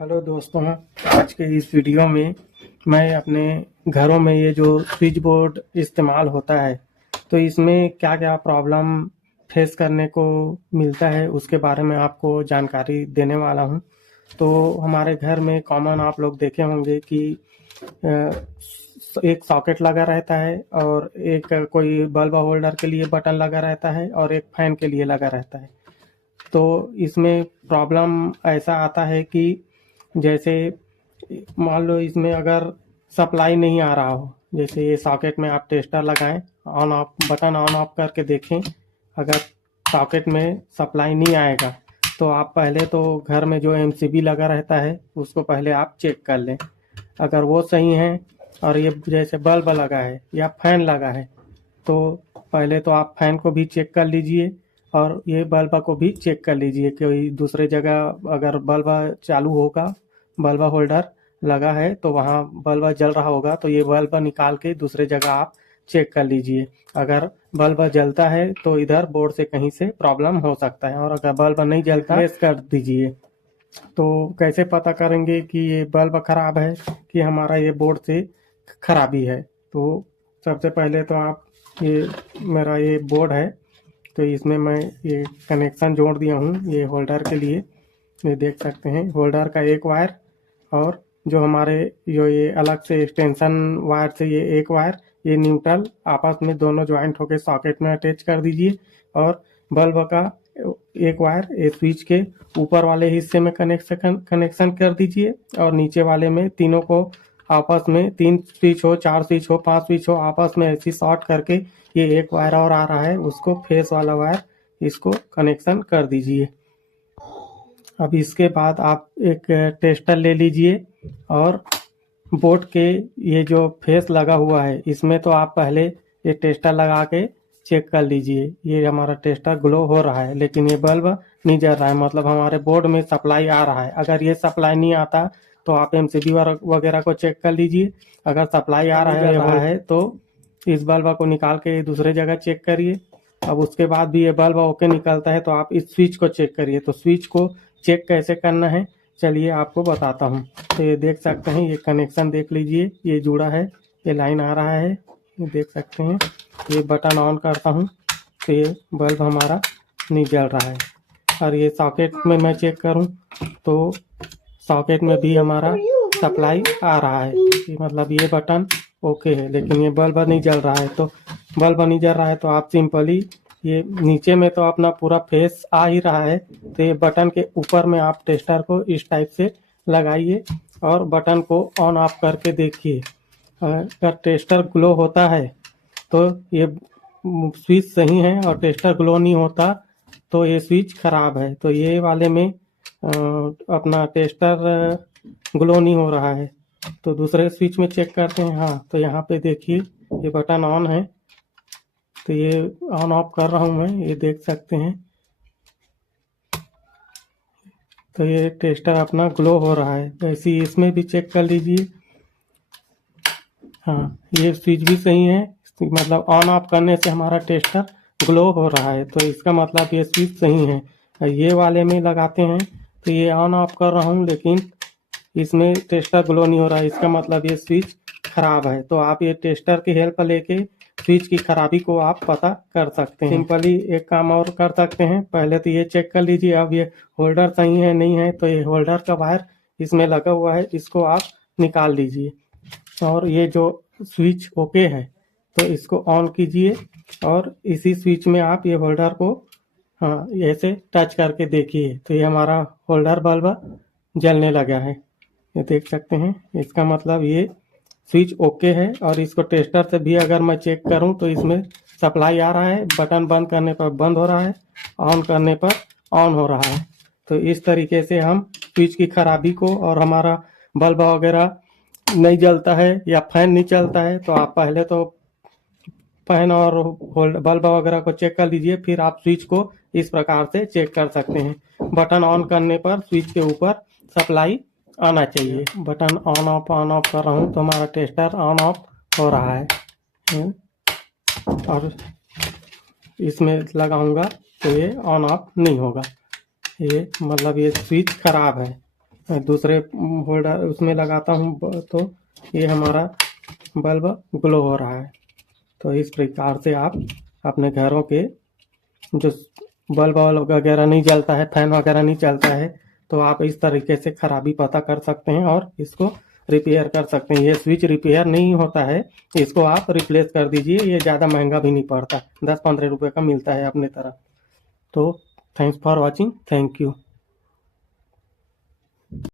Hello दोस्तों, आज के इस वीडियो में मैं अपने घरों में ये जो स्विच बोर्ड इस्तेमाल होता है तो इसमें क्या क्या प्रॉब्लम फेस करने को मिलता है उसके बारे में आपको जानकारी देने वाला हूँ। तो हमारे घर में कॉमन आप लोग देखे होंगे कि एक सॉकेट लगा रहता है और एक कोई बल्ब होल्डर के लिए बटन लगा रहता है और एक फैन के लिए लगा रहता है। तो इसमें प्रॉब्लम ऐसा आता है कि जैसे मान लो इसमें अगर सप्लाई नहीं आ रहा हो, जैसे ये सॉकेट में आप टेस्टर लगाएं, on off button on off करके देखें, अगर सॉकेट में सप्लाई नहीं आएगा तो आप पहले तो घर में जो एमसीबी लगा रहता है उसको पहले आप चेक कर लें। अगर वो सही है और ये जैसे बल्ब लगा है या फैन लगा है तो पहले तो आप फैन को भी चेक कर लीजिए और ये बल्ब को भी चेक कर लीजिए कि दूसरे जगह अगर बल्ब चालू होगा, बल्ब होल्डर लगा है तो वहाँ बल्ब जल रहा होगा तो ये बल्ब निकाल के दूसरे जगह आप चेक कर लीजिए। अगर बल्ब जलता है तो इधर बोर्ड से कहीं से प्रॉब्लम हो सकता है और अगर बल्ब नहीं जलता रिप्लेस कर दीजिए। तो कैसे पता करेंगे कि ये बल्ब खराब है कि हमारा ये बोर्ड से खराबी है? तो सबसे पहले तो आप ये मेरा ये बोर्ड है तो इसमें मैं ये कनेक्शन जोड़ दिया हूँ ये होल्डर के लिए। ये देख सकते हैं होल्डर का एक वायर और जो हमारे जो ये अलग से एक्सटेंशन वायर से ये एक वायर, ये न्यूट्रल आपस में दोनों ज्वाइंट होकर सॉकेट में अटैच कर दीजिए और बल्ब का एक वायर ये स्विच के ऊपर वाले हिस्से में कनेक्शन कर दीजिए और नीचे वाले में तीनों को आपस में 3 स्विच हो, 4 स्विच हो, 5 स्विच हो, आपस में ऐसी शॉर्ट करके ये एक वायर और आ रहा है उसको फेस वाला वायर इसको कनेक्शन कर दीजिए। अब इसके बाद आप एक टेस्टर ले लीजिए और बोर्ड के ये जो फेस लगा हुआ है इसमें तो आप पहले ये टेस्टर लगा के चेक कर लीजिए। ये हमारा टेस्टर ग्लो हो रहा है लेकिन ये बल्ब नहीं जल रहा है, मतलब हमारे बोर्ड में सप्लाई आ रहा है। अगर ये सप्लाई नहीं आता तो आप एमसीबी वगैरह को चेक कर लीजिए। अगर सप्लाई आ रहा है तो इस बल्ब को निकाल के दूसरे जगह चेक करिए। अब उसके बाद भी ये बल्ब ओके निकलता है तो आप इस स्विच को चेक करिए। तो स्विच को चेक कैसे करना है चलिए आपको बताता हूँ। तो ये देख सकते हैं, ये कनेक्शन देख लीजिए, ये जुड़ा है, ये लाइन आ रहा है, ये देख सकते हैं। ये बटन ऑन करता हूँ तो ये बल्ब हमारा नहीं जल रहा है। और ये सॉकेट में मैं चेक करूँ तो सॉकेट में भी हमारा सप्लाई आ रहा है, मतलब ये बटन ओके है लेकिन ये बल्ब नहीं जल रहा है। तो बल्ब नहीं जल रहा है तो आप सिंपली ये नीचे में तो अपना पूरा फेस आ ही रहा है तो ये बटन के ऊपर में आप टेस्टर को इस टाइप से लगाइए और बटन को ऑन ऑफ करके देखिए। अगर टेस्टर ग्लो होता है तो ये स्विच सही है और टेस्टर ग्लो नहीं होता तो ये स्विच खराब है। तो ये वाले में अपना टेस्टर ग्लो नहीं हो रहा है तो दूसरे स्विच में चेक करते हैं। हाँ, तो यहाँ पे देखिए ये बटन ऑन है तो ये ऑन ऑफ कर रहा हूँ मैं, ये देख सकते हैं। तो ये टेस्टर अपना ग्लो हो रहा है, ऐसे ही इसमें भी चेक कर लीजिए। हाँ, ये स्विच भी सही है, मतलब ऑन ऑफ करने से हमारा टेस्टर ग्लो हो रहा है तो इसका मतलब ये स्विच सही है। ये वाले में लगाते हैं तो ये ऑन ऑफ कर रहा हूँ लेकिन इसमें टेस्टर ग्लो नहीं हो रहा है, इसका मतलब ये स्विच खराब है। तो आप ये टेस्टर की हेल्प लेके स्विच की खराबी को आप पता कर सकते हैं। सिंपली एक काम और कर सकते हैं, पहले तो ये चेक कर लीजिए अब ये होल्डर सही है नहीं है। तो ये होल्डर का वायर इसमें लगा हुआ है, इसको आप निकाल लीजिए और ये जो स्विच ओके है तो इसको ऑन कीजिए और इसी स्विच में आप ये होल्डर को हाँ ऐसे टच करके देखिए तो ये हमारा होल्डर बल्ब जलने लगा है, ये देख सकते हैं। इसका मतलब ये स्विच ओके है और इसको टेस्टर से भी अगर मैं चेक करूं तो इसमें सप्लाई आ रहा है, बटन बंद करने पर बंद हो रहा है, ऑन करने पर ऑन हो रहा है। तो इस तरीके से हम स्विच की खराबी को और हमारा बल्ब वगैरह नहीं जलता है या फैन नहीं चलता है तो आप पहले तो फैन और बल्ब वगैरह को चेक कर लीजिए, फिर आप स्विच को इस प्रकार से चेक कर सकते हैं। बटन ऑन करने पर स्विच के ऊपर सप्लाई आना चाहिए। बटन ऑन ऑफ कर रहा हूँ तो हमारा टेस्टर ऑन ऑफ हो रहा है और इसमें लगाऊंगा तो ये ऑन ऑफ नहीं होगा, ये मतलब ये स्विच खराब है। दूसरे होल्डर उसमें लगाता हूँ तो ये हमारा बल्ब ग्लो हो रहा है। तो इस प्रकार से आप अपने घरों के जो बल्ब वगैरह नहीं जलता है, फैन वगैरह नहीं चलता है, तो आप इस तरीके से खराबी पता कर सकते हैं और इसको रिपेयर कर सकते हैं। ये स्विच रिपेयर नहीं होता है, इसको आप रिप्लेस कर दीजिए, ये ज़्यादा महंगा भी नहीं पड़ता, 10-15 रुपये का मिलता है अपने तरफ। तो thanks for watching, thank you.